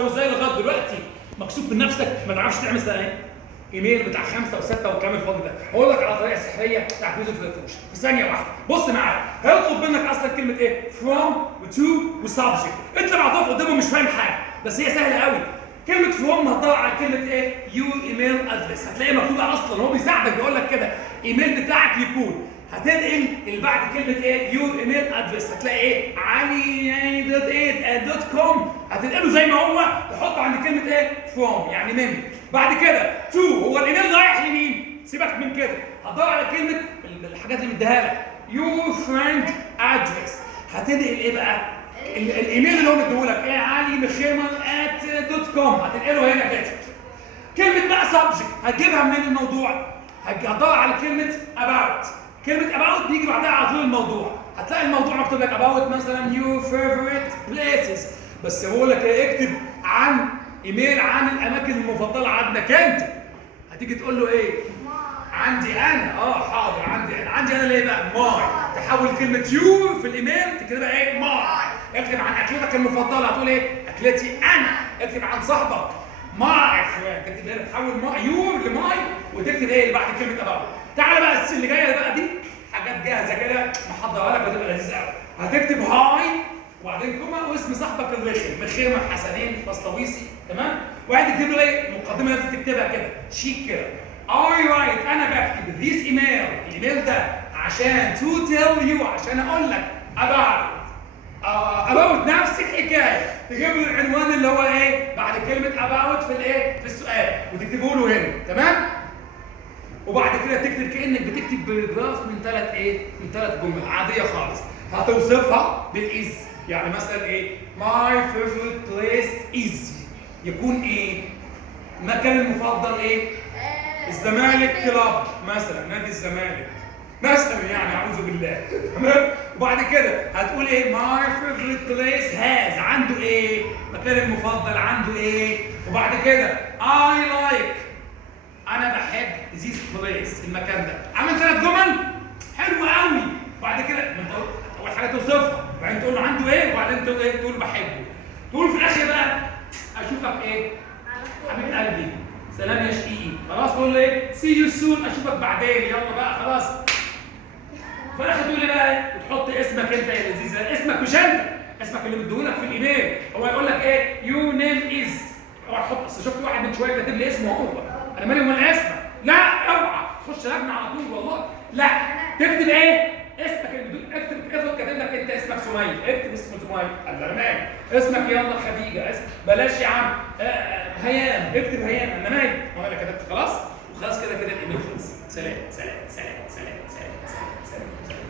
او ازاي لغايه دلوقتي مكسوف من نفسك ما تعرفش تعمل ايميل بتاع 5 و6 والكلام الفاضي ده؟ هقول لك على طريقه سحريه بتاعت يوزر فيرفوش في ثانيه واحده. بص معايا، هيطلب منك اصلا كلمه ايه؟ فروم وتو وسبجكت. انت بعتها قدامه مش فاهم حاجه، بس هي سهله قوي. كلمه فروم هتدور على كلمه ايه؟ يور ايميل ادريس، هتلاقيها مكتوبه اصلا، هو بيساعدك بيقول لك كده ايميل بتاعك يكون. هتنقل اللي بعد كلمه ايه؟ يور ايميل ادريس، هتلاقي ايه؟ علي.8.com، هتنقله زي ما هو، تحطه عند كلمه ايه؟ فروم يعني من. بعد كده تو، هو الايميل رايح لمين؟ سيبك من كده، هتدور على كلمه الحاجات اللي مديها لك يور فريند ادريس، هتنقل ايه بقى؟ الايميل اللي هو مديهولك ايه؟ علي.com، هتنقله هنا كده. كلمه بقى سبجكت هتجيبها منين الموضوع؟ هتدور على كلمه about. كلمه about بيجي بعدها على طول الموضوع، هتلاقي الموضوع مكتوب لك about مثلا your favorite places، بس بقول لك ايه؟ اكتب عن ايميل عن الاماكن المفضله عندك انت. هتيجي تقول له ايه؟ عندي انا. حاضر، عندي انا ليه بقى؟ ماي. تحول كلمه يو في الايميل تكتبها ايه؟ ماي. اكتب عن اكلتك المفضله، هتقول ايه؟ اكلتي انا. اكتب عن صاحبك ماي فريند، تكتب ايه؟ تحول يو لماي وتكتب ايه اللي بعد كلمه اباوت. تعالى بقى اللي جايه بقى دي حاجات جاهزه كده محضرها لك وتبقى لذيذه قوي. هتكتب هاي وبعدين كوما واسم صاحبك الرخم مخيمه حسنين بسطويسي، تمام؟ وبعدين تكتب له ايه؟ مقدمه لازم تكتبها كده شيك كده. I write، انا بكتب this email، الايميل ده عشان to tell you، عشان اقول لك about نفس الحكايه. تجيب له العنوان اللي هو ايه؟ بعد كلمه about في الايه؟ في السؤال، وتكتبه له هنا، تمام؟ وبعد كده تكتب كانك بتكتب باراجراف من ثلاث جمل عاديه خالص. هتوصفها بالاز، يعني مثلا ايه؟ my favorite place is، يكون ايه؟ مكان المفضل ايه؟ الزمالك كلاب مثلا، نادي الزمالك مثلا، يعني اعوذ بالله، تمام؟ وبعد كده هتقول ايه؟ my favorite place has، عنده ايه؟ مكان المفضل عنده ايه؟ وبعد كده I like، انا بحب this place، المكان ده. عمل 3 جمل حلوه قوي. بعد كده اول حاجه توصفها، وبعدين تقول له عنده ايه، وبعدين تقول ايه؟ تقول بحبه. تقول في الاخر بقى اشوفك ايه؟ حبيب قلبي، سلام يا شقيقي، خلاص. تقول له ايه؟ سي يو سون، اشوفك بعدين، يلا بقى خلاص. في الاخر تقول لي بقى وتحط اسمك انت يا لذيذه، اسمك مش انت، اسمك اللي مديهولك في الايميل. هو يقول لك ايه؟ يو نيم از، اوعى تحط. اصل شفت واحد من شويه كاتب لي اسمه هو، انا مالي ومال اسمك؟ لا اوعى تخش لجنه على طول والله، لا. تكتب ايه؟ اسمك اللي بدون، افرض كاتب لك انت اسمك سميه، اكتب اسمه سميه، انا مالي. اسمك يلا خديجه، بلاش يا عم هيام، اكتب هيام، انا مالي، وانا اللي كتبت خلاص. وخلاص كده الايميل خلص. سلام سلام سلام سلام سلام سلام سلام.